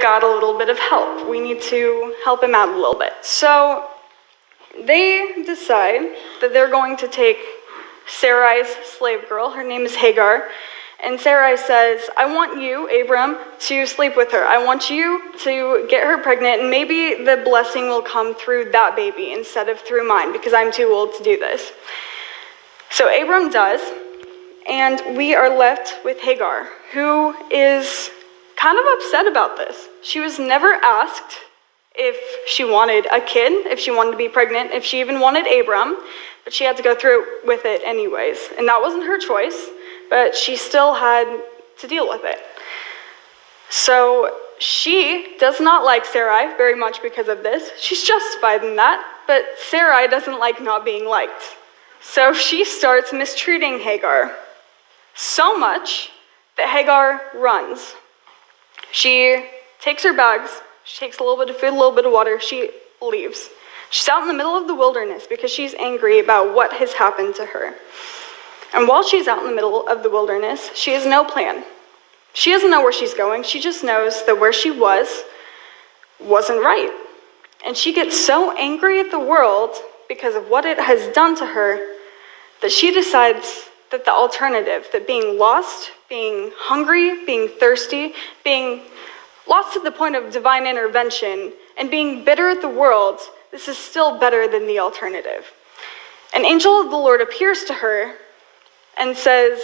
got a little bit of help. We need to help him out a little bit. So they decide that they're going to take Sarai's slave girl. Her name is Hagar. And Sarai says, I want you, Abram, to sleep with her. I want you to get her pregnant, and maybe the blessing will come through that baby instead of through mine, because I'm too old to do this. So Abram does, and we are left with Hagar, who is kind of upset about this. She was never asked if she wanted a kid, if she wanted to be pregnant, if she even wanted Abram, but she had to go through with it anyways. And that wasn't her choice, but she still had to deal with it. So she does not like Sarai very much because of this. She's justified in that, but Sarai doesn't like not being liked. So she starts mistreating Hagar so much that Hagar runs. She takes her bags, she takes a little bit of food, a little bit of water, she leaves. She's out in the middle of the wilderness because she's angry about what has happened to her. And while she's out in the middle of the wilderness, she has no plan. She doesn't know where she's going. She just knows that where she wasn't right. And she gets so angry at the world because of what it has done to her that she decides that the alternative, that being lost, being hungry, being thirsty, being lost to the point of divine intervention, and being bitter at the world, this is still better than the alternative. An angel of the Lord appears to her and says,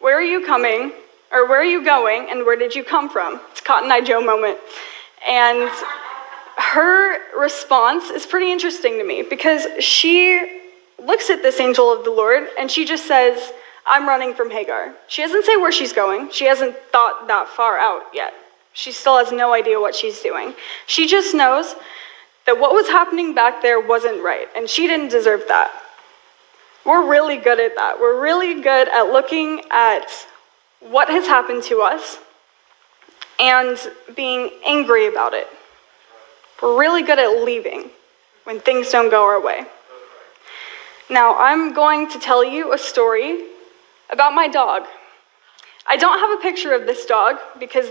where are you coming? Or where are you going? And where did you come from? It's Cotton Eye Joe moment. And her response is pretty interesting to me because she looks at this angel of the Lord and she just says, I'm running from Hagar. She doesn't say where she's going. She hasn't thought that far out yet. She still has no idea what she's doing. She just knows that what was happening back there wasn't right, and she didn't deserve that. We're really good at that. We're really good at looking at what has happened to us and being angry about it. We're really good at leaving when things don't go our way. Now, I'm going to tell you a story about my dog. I don't have a picture of this dog because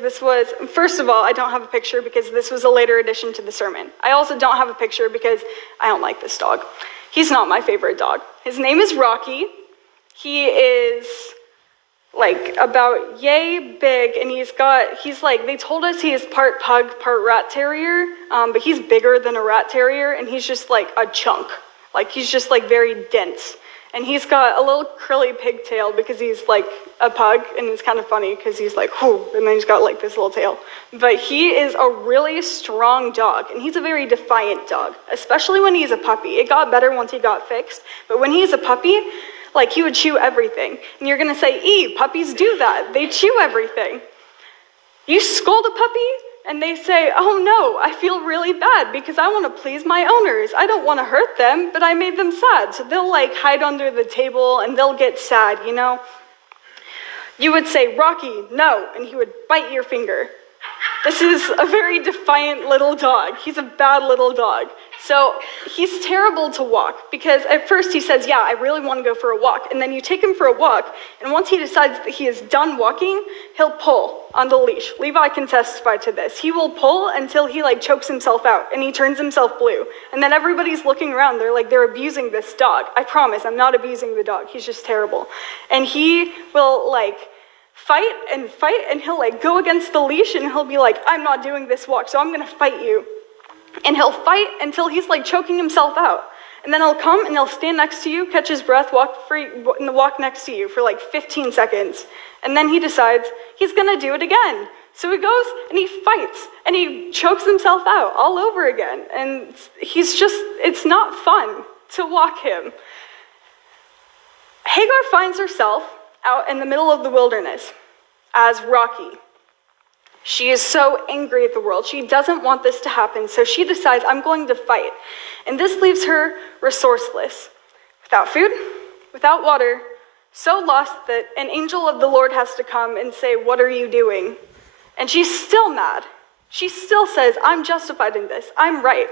first of all, I don't have a picture because this was a later addition to the sermon. I also don't have a picture because I don't like this dog. He's not my favorite dog. His name is Rocky. He is like about yay big, and they told us he is part pug, part rat terrier, but he's bigger than a rat terrier, and he's just like a chunk. Like he's just like very dense. And he's got a little curly pigtail because he's like a pug, and it's kind of funny because he's like, whoo, and then he's got like this little tail. But he is a really strong dog, and he's a very defiant dog, especially when he's a puppy. It got better once he got fixed, but when he's a puppy, like he would chew everything. And you're gonna say, puppies do that. They chew everything. You scold a puppy, and they say, oh no, I feel really bad because I want to please my owners. I don't want to hurt them, but I made them sad. So they'll like hide under the table and they'll get sad, you know? You would say, Rocky, no, and he would bite your finger. This is a very defiant little dog. He's a bad little dog. So he's terrible to walk because at first he says, yeah, I really want to go for a walk. And then you take him for a walk, and once he decides that he is done walking, he'll pull on the leash. Levi can testify to this. He will pull until he like chokes himself out and he turns himself blue. And then everybody's looking around. They're abusing this dog. I promise, I'm not abusing the dog. He's just terrible. And he will like fight, and he'll like go against the leash, and he'll be like, I'm not doing this walk, so I'm gonna fight you. And he'll fight until he's like choking himself out. And then he'll come and he'll stand next to you, catch his breath, walk next to you for like 15 seconds. And then he decides he's gonna do it again. So he goes and he fights and he chokes himself out all over again. And it's not fun to walk him. Hagar finds herself out in the middle of the wilderness as Rocky. She is so angry at the world. She doesn't want this to happen, so she decides, I'm going to fight. And this leaves her resourceless, without food, without water, so lost that an angel of the Lord has to come and say, what are you doing? And she's still mad. She still says, I'm justified in this. I'm right.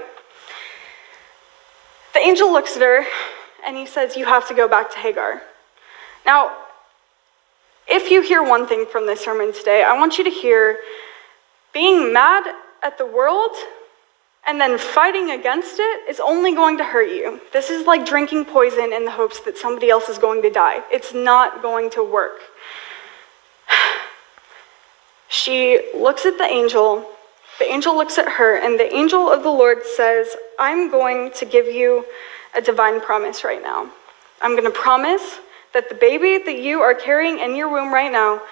The angel looks at her, and he says, you have to go back to Hagar. Now, if you hear one thing from this sermon today, I want you to hear being mad at the world and then fighting against it is only going to hurt you. This is like drinking poison in the hopes that somebody else is going to die. It's not going to work. She looks at the angel looks at her, and the angel of the Lord says, I'm going to give you a divine promise right now. I'm going to promise that the baby that you are carrying in your womb right now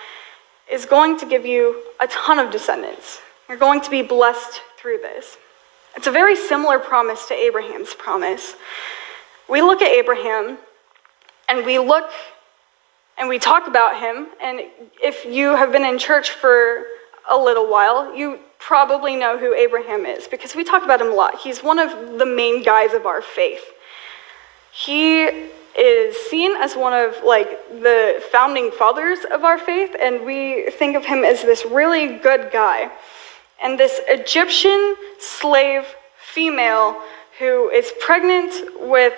is going to give you a ton of descendants. You're going to be blessed through this. It's a very similar promise to Abraham's promise. We look at Abraham, and we talk about him, and if you have been in church for a little while, you probably know who Abraham is, because we talk about him a lot. He's one of the main guys of our faith. He is seen as one of the founding fathers of our faith, and we think of him as this really good guy. And this Egyptian slave female who is pregnant with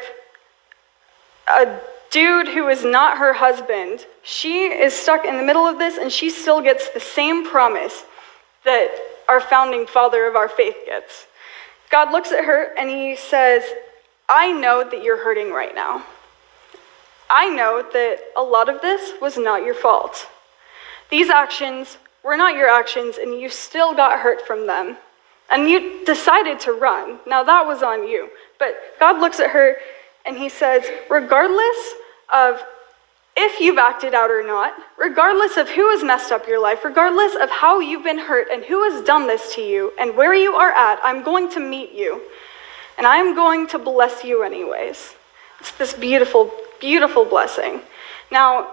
a dude who is not her husband, she is stuck in the middle of this, and she still gets the same promise that our founding father of our faith gets. God looks at her and he says, I know that you're hurting right now. I know that a lot of this was not your fault. These actions were not your actions, and you still got hurt from them. And you decided to run. Now that was on you. But God looks at her and he says, regardless of if you've acted out or not, regardless of who has messed up your life, regardless of how you've been hurt and who has done this to you and where you are at, I'm going to meet you. And I'm going to bless you anyways. It's this beautiful, beautiful blessing. Now,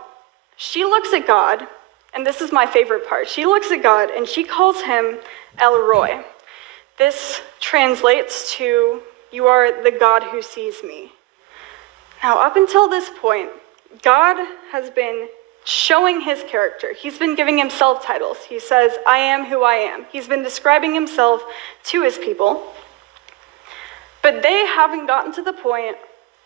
she looks at God, and this is my favorite part. She looks at God and she calls him El Roi. This translates to, you are the God who sees me. Now, up until this point, God has been showing his character. He's been giving himself titles. He says, I am who I am. He's been describing himself to his people. But they haven't gotten to the point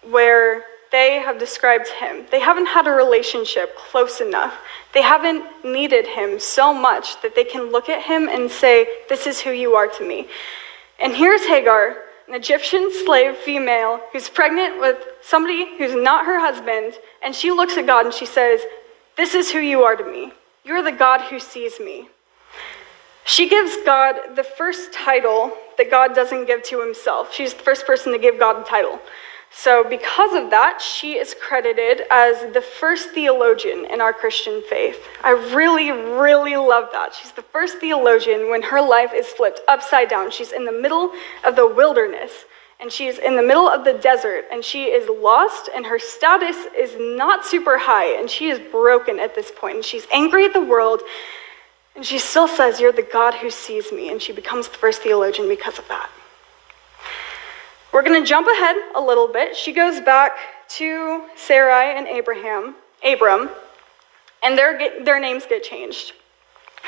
where they have described him. They haven't had a relationship close enough. They haven't needed him so much that they can look at him and say, this is who you are to me. And here's Hagar, an Egyptian slave female who's pregnant with somebody who's not her husband, and she looks at God and she says, this is who you are to me. You're the God who sees me. She gives God the first title that God doesn't give to himself. She's the first person to give God a title. So because of that, she is credited as the first theologian in our Christian faith. I really, really love that. She's the first theologian when her life is flipped upside down. She's in the middle of the wilderness, and she's in the middle of the desert, and she is lost, and her status is not super high, and she is broken at this point, and she's angry at the world, and she still says, you're the God who sees me, and she becomes the first theologian because of that. We're going to jump ahead a little bit. She goes back to Sarai and Abram, and their names get changed.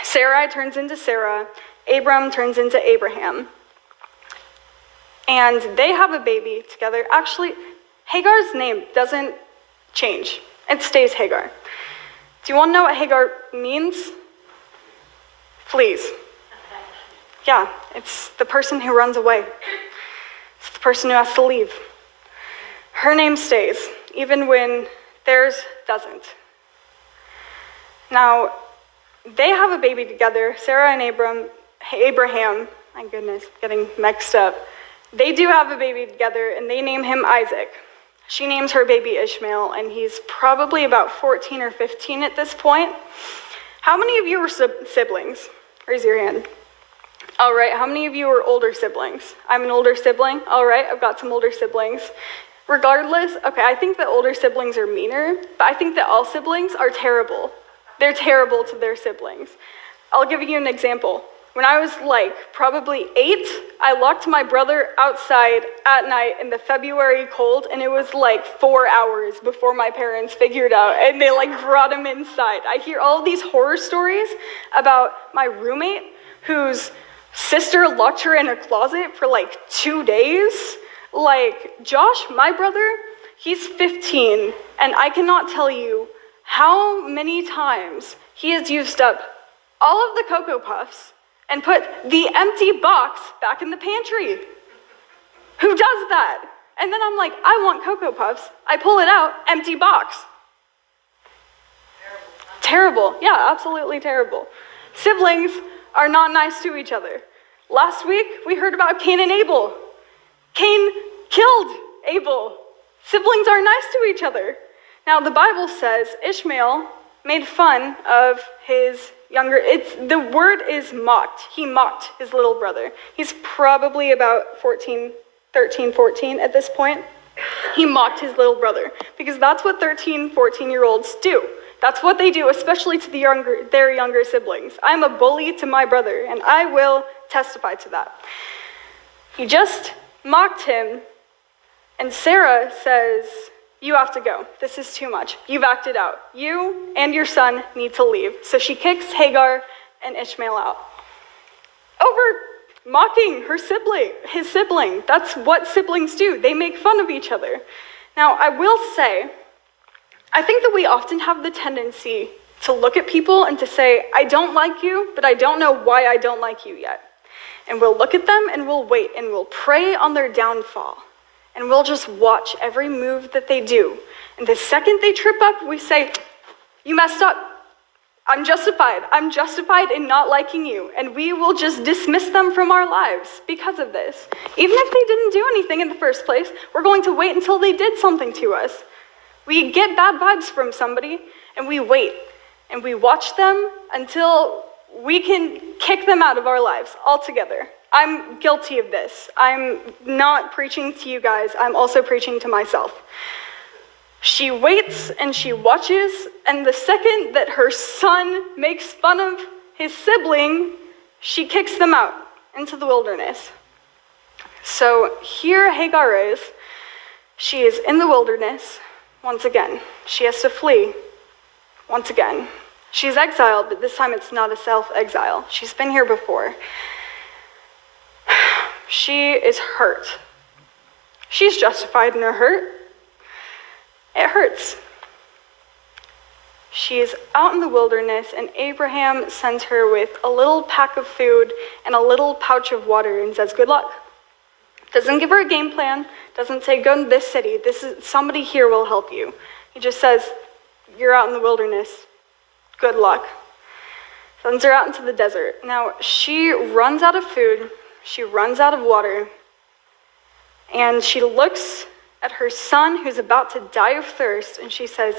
Sarai turns into Sarah, Abram turns into Abraham. And they have a baby together. Actually, Hagar's name doesn't change. It stays Hagar. Do you want to know what Hagar means? Flees. Yeah, it's the person who runs away. It's the person who has to leave. Her name stays, even when theirs doesn't. Now, they have a baby together, Sarah and Abraham, my goodness, getting mixed up. They do have a baby together, and they name him Isaac. She names her baby Ishmael, and he's probably about 14 or 15 at this point. How many of you were siblings? Raise your hand. All right, how many of you are older siblings? I'm an older sibling. All right, I've got some older siblings. Regardless, okay, I think that older siblings are meaner, but I think that all siblings are terrible. They're terrible to their siblings. I'll give you an example. When I was probably 8, I locked my brother outside at night in the February cold, and it was 4 hours before my parents figured out, and they brought him inside. I hear all these horror stories about my roommate whose sister locked her in a closet for 2 days. Josh, my brother, he's 15, and I cannot tell you how many times he has used up all of the Cocoa Puffs and put the empty box back in the pantry. Who does that? And then I'm like, I want Cocoa Puffs. I pull it out, empty box. Terrible. Yeah, absolutely terrible. Siblings are not nice to each other. Last week, we heard about Cain and Abel. Cain killed Abel. Siblings are nice to each other. Now, the Bible says Ishmael made fun of his younger, the word is mocked. He mocked his little brother. He's probably about 13, 14 at this point. He mocked his little brother because that's what 13, 14-year-olds do. That's what they do, especially to their younger siblings. I'm a bully to my brother, and I will testify to that. He just mocked him, and Sarah says, you have to go. This is too much. You've acted out. You and your son need to leave. So she kicks Hagar and Ishmael out. Over mocking his sibling. That's what siblings do. They make fun of each other. Now, I will say, I think that we often have the tendency to look at people and to say, I don't like you, but I don't know why I don't like you yet. And we'll look at them and we'll wait and we'll prey on their downfall. And we'll just watch every move that they do. And the second they trip up, we say, you messed up. I'm justified. I'm justified in not liking you. And we will just dismiss them from our lives because of this. Even if they didn't do anything in the first place, we're going to wait until they did something to us. We get bad vibes from somebody, and we wait. And we watch them until we can kick them out of our lives altogether. I'm guilty of this. I'm not preaching to you guys. I'm also preaching to myself. She waits and she watches, and the second that her son makes fun of his sibling, she kicks them out into the wilderness. So here Hagar is. She is in the wilderness once again. She has to flee once again. She's exiled, but this time it's not a self-exile. She's been here before. She is hurt. She's justified in her hurt. It hurts. She is out in the wilderness, and Abraham sends her with a little pack of food and a little pouch of water and says, good luck. Doesn't give her a game plan, doesn't say, go to this city. Somebody here will help you. He just says, you're out in the wilderness. Good luck. Sends her out into the desert. Now, she runs out of food. She runs out of water, and she looks at her son who's about to die of thirst, and she says,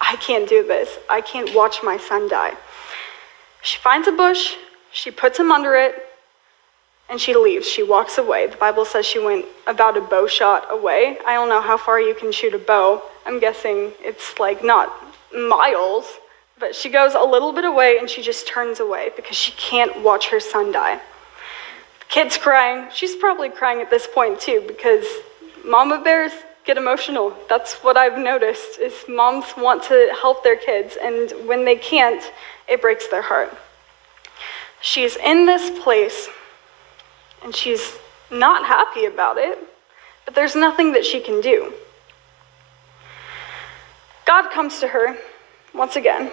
I can't do this. I can't watch my son die. She finds a bush, she puts him under it, and she leaves. She walks away. The Bible says she went about a bow shot away. I don't know how far you can shoot a bow. I'm guessing it's like not miles, but she goes a little bit away, and she just turns away because she can't watch her son die. Kid's crying. She's probably crying at this point too because mama bears get emotional. That's what I've noticed is moms want to help their kids, and when they can't, it breaks their heart. She's in this place and she's not happy about it, but there's nothing that she can do. God comes to her once again.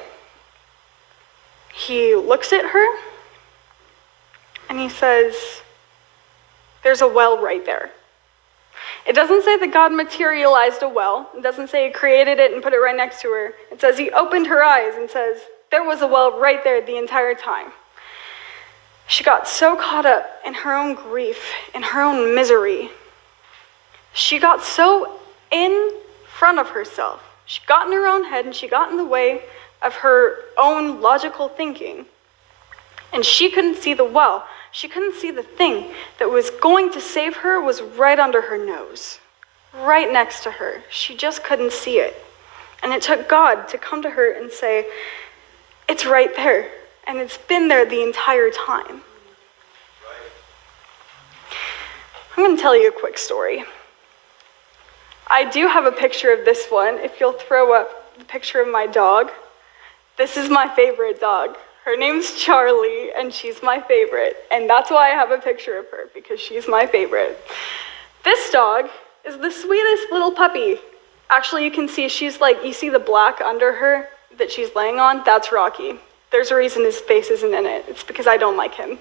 He looks at her and he says, there's a well right there. It doesn't say that God materialized a well. It doesn't say he created it and put it right next to her. It says he opened her eyes and says, there was a well right there the entire time. She got so caught up in her own grief, in her own misery. She got so in front of herself. She got in her own head and she got in the way of her own logical thinking. And she couldn't see the well. She couldn't see the thing that was going to save her was right under her nose, right next to her. She just couldn't see it. And it took God to come to her and say, it's right there. And it's been there the entire time. I'm going to tell you a quick story. I do have a picture of this one. If you'll throw up the picture of my dog. This is my favorite dog. Her name's Charlie, and she's my favorite. And that's why I have a picture of her, because she's my favorite. This dog is the sweetest little puppy. Actually, you can see she's like, you see the black under her that she's laying on? That's Rocky. There's a reason his face isn't in it. It's because I don't like him.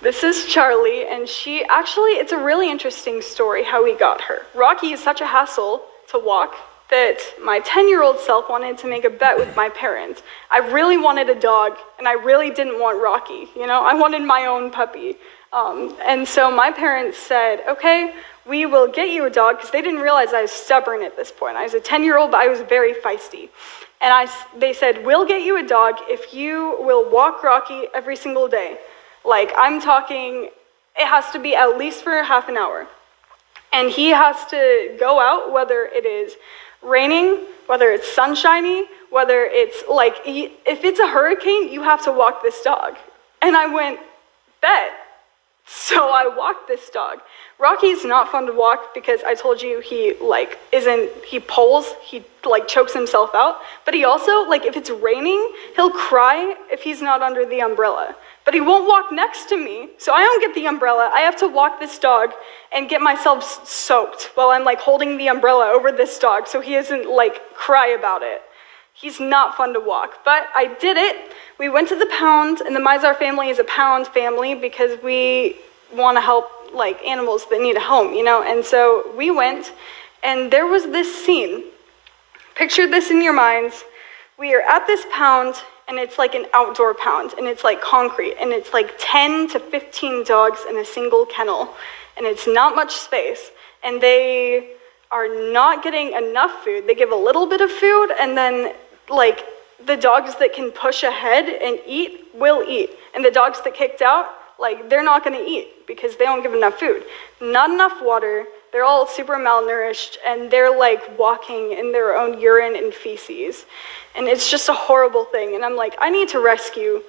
This is Charlie, and it's a really interesting story how we got her. Rocky is such a hassle to walk that my 10-year-old self wanted to make a bet with my parents. I really wanted a dog, and I really didn't want Rocky. I wanted my own puppy. And so my parents said, okay, we will get you a dog, because they didn't realize I was stubborn at this point. I was a 10-year-old, but I was very feisty. And they said, we'll get you a dog if you will walk Rocky every single day. Like, I'm talking, it has to be at least for half an hour. And he has to go out, whether it is raining, whether it's sunshiny, whether it's like, if it's a hurricane, you have to walk this dog. And I went, bet. So I walked this dog. Rocky's not fun to walk because I told you he pulls, he chokes himself out. But he also, if it's raining, he'll cry if he's not under the umbrella. But he won't walk next to me, so I don't get the umbrella. I have to walk this dog and get myself soaked while I'm holding the umbrella over this dog so he doesn't cry about it. He's not fun to walk, but I did it. We went to the pound, and the Mizar family is a pound family because we want to help animals that need a home, And so we went, and there was this scene. Picture this in your minds. We are at this pound, and it's an outdoor pound, and it's concrete, and it's 10 to 15 dogs in a single kennel, and it's not much space, and they are not getting enough food. They give a little bit of food, and then the dogs that can push ahead and eat will eat, and the dogs that kicked out, they're not gonna eat because they don't give enough food. Not enough water, they're all super malnourished, and they're walking in their own urine and feces. And it's just a horrible thing. And I'm I need to rescue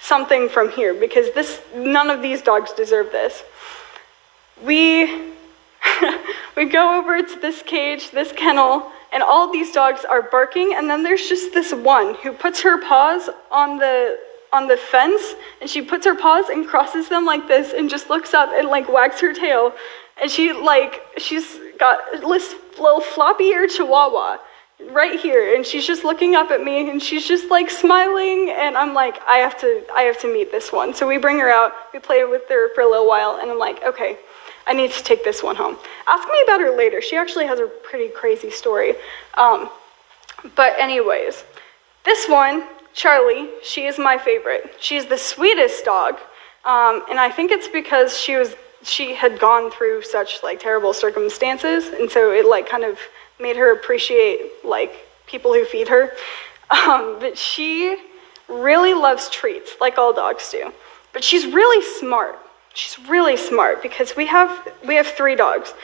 something from here because none of these dogs deserve this. We go over to this cage, this kennel, and all these dogs are barking, and then there's just this one who puts her paws on the fence, and she puts her paws and crosses them like this and just looks up and wags her tail. And she's got this little floppy-eared chihuahua right here, and she's just looking up at me, and she's just smiling, and I'm I have to meet this one. So we bring her out, we play with her for a little while, and I'm okay, I need to take this one home. Ask me about her later. She actually has a pretty crazy story. But anyways, this one, Charlie, she is my favorite. She's the sweetest dog, and I think it's because she had gone through such terrible circumstances, and so it kind of made her appreciate people who feed her. But she really loves treats, like all dogs do. But she's really smart. She's really smart because we have 3 dogs.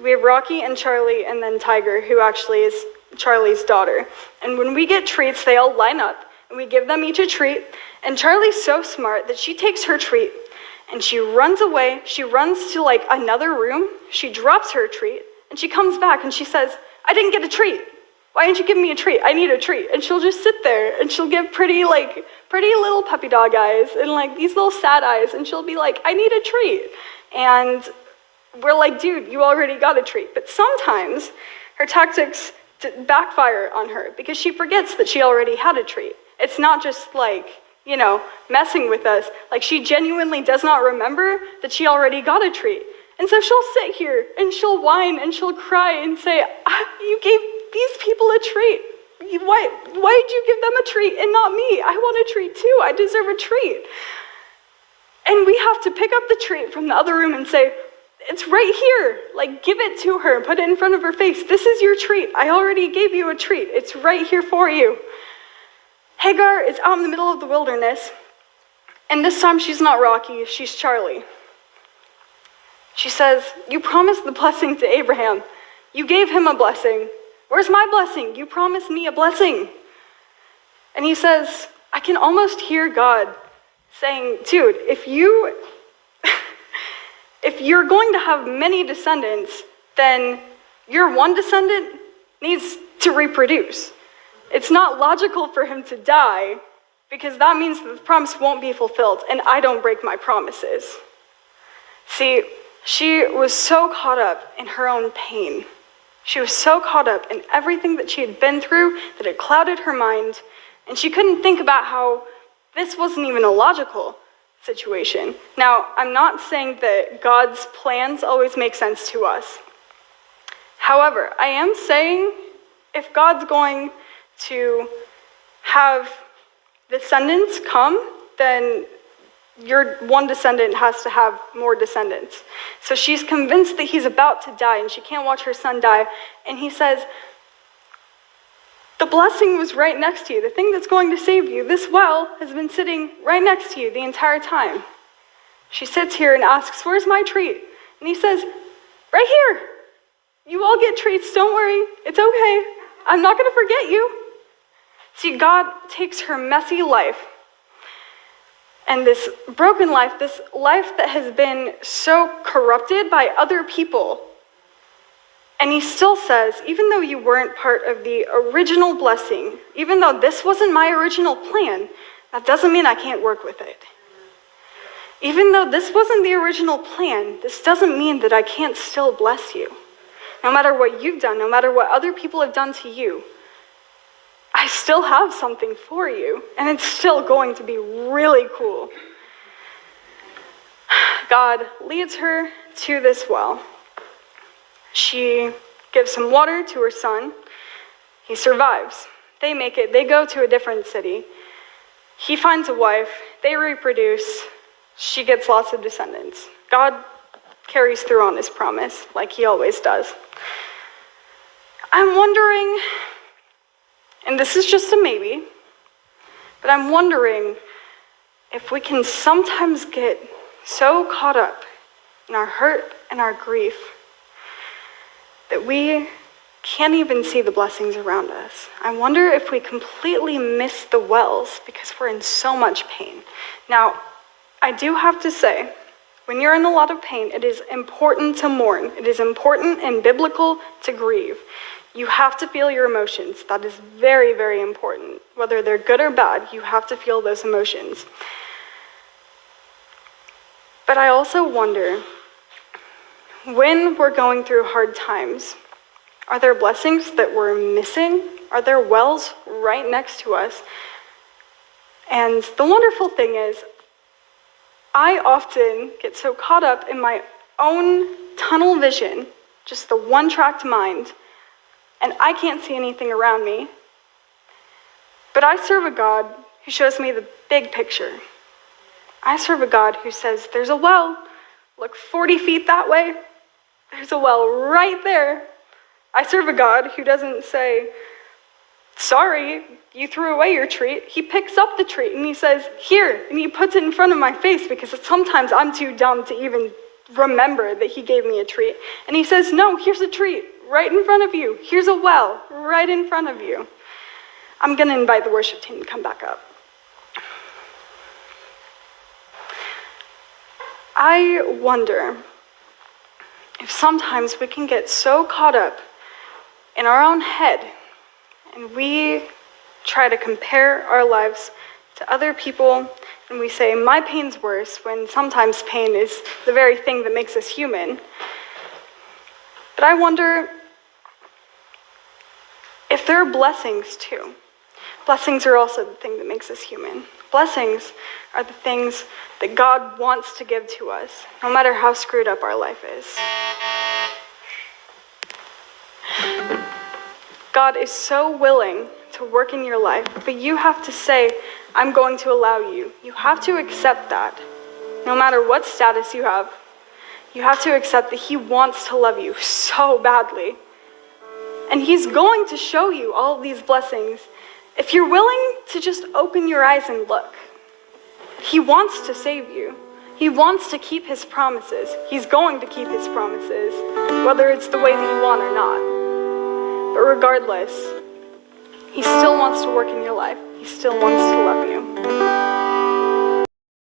We have Rocky and Charlie and then Tiger, who actually is Charlie's daughter. And when we get treats, they all line up and we give them each a treat. And Charlie's so smart that she takes her treat and she runs away. She runs to another room. She drops her treat and she comes back and she says, I didn't get a treat. Why didn't you give me a treat? I need a treat. And she'll just sit there and she'll give pretty little puppy dog eyes and these little sad eyes. And she'll be I need a treat. And we're dude, you already got a treat. But sometimes her tactics backfire on her because she forgets that she already had a treat. It's not just messing with us. She genuinely does not remember that she already got a treat. And so she'll sit here and she'll whine and she'll cry and say, you gave these people a treat. Why did you give them a treat and not me? I want a treat too. I deserve a treat. And we have to pick up the treat from the other room and say, it's right here. Give it to her. Put it in front of her face. This is your treat. I already gave you a treat. It's right here for you. Hagar is out in the middle of the wilderness. And this time she's not Rocky. She's Charlie. She says, you promised the blessing to Abraham. You gave him a blessing. Where's my blessing? You promised me a blessing. And he says, I can almost hear God saying, dude, if you're going to have many descendants, then your one descendant needs to reproduce. It's not logical for him to die because that means that the promise won't be fulfilled, and I don't break my promises. See, she was so caught up in her own pain. She was so caught up in everything that she had been through that it clouded her mind, And she couldn't think about how this wasn't even a logical situation. Now, I'm not saying that God's plans always make sense to us. However, I am saying if God's going to have descendants come, then your one descendant has to have more descendants. So she's convinced that he's about to die and she can't watch her son die. And he says, the blessing was right next to you. The thing that's going to save you, this well has been sitting right next to you the entire time. She sits here and asks, where's my treat? And he says, right here. You all get treats, don't worry. It's okay. I'm not going to forget you. See, God takes her messy life and this broken life, this life that has been so corrupted by other people. And he still says, even though you weren't part of the original blessing, even though this wasn't my original plan, that doesn't mean I can't work with it. Even though this wasn't the original plan, this doesn't mean that I can't still bless you. No matter what you've done, no matter what other people have done to you, I still have something for you, and it's still going to be really cool. God leads her to this well. She gives some water to her son. He survives. They make it. They go to a different city. He finds a wife. They reproduce. She gets lots of descendants. God carries through on his promise, like he always does. I'm wondering, and this is just a maybe, but I'm wondering if we can sometimes get so caught up in our hurt and our grief that we can't even see the blessings around us. I wonder if we completely miss the wells because we're in so much pain. Now, I do have to say, when you're in a lot of pain, it is important to mourn. It is important and biblical to grieve. You have to feel your emotions. That is very, very important. Whether they're good or bad, you have to feel those emotions. But I also wonder, when we're going through hard times, are there blessings that we're missing? Are there wells right next to us? And the wonderful thing is, I often get so caught up in my own tunnel vision, just the one-tracked mind, and I can't see anything around me. But I serve a God who shows me the big picture. I serve a God who says, there's a well, look 40 feet that way, there's a well right there. I serve a God who doesn't say, sorry, you threw away your treat. He picks up the treat and he says, here, and he puts it in front of my face because sometimes I'm too dumb to even remember that he gave me a treat. And he says, no, here's a treat right in front of you. Here's a well right in front of you. I'm going to invite the worship team to come back up. I wonder if sometimes we can get so caught up in our own head and we try to compare our lives to other people and we say, my pain's worse, when sometimes pain is the very thing that makes us human. But I wonder if there are blessings too. Blessings are also the thing that makes us human. Blessings are the things that God wants to give to us, no matter how screwed up our life is. God is so willing to work in your life, but you have to say, I'm going to allow you. You have to accept that. No matter what status you have to accept that he wants to love you so badly. And he's going to show you all of these blessings if you're willing to just open your eyes and look. He wants to save you. He wants to keep his promises. He's going to keep his promises, whether it's the way that you want or not. But regardless, he still wants to work in your life. He still wants to love you.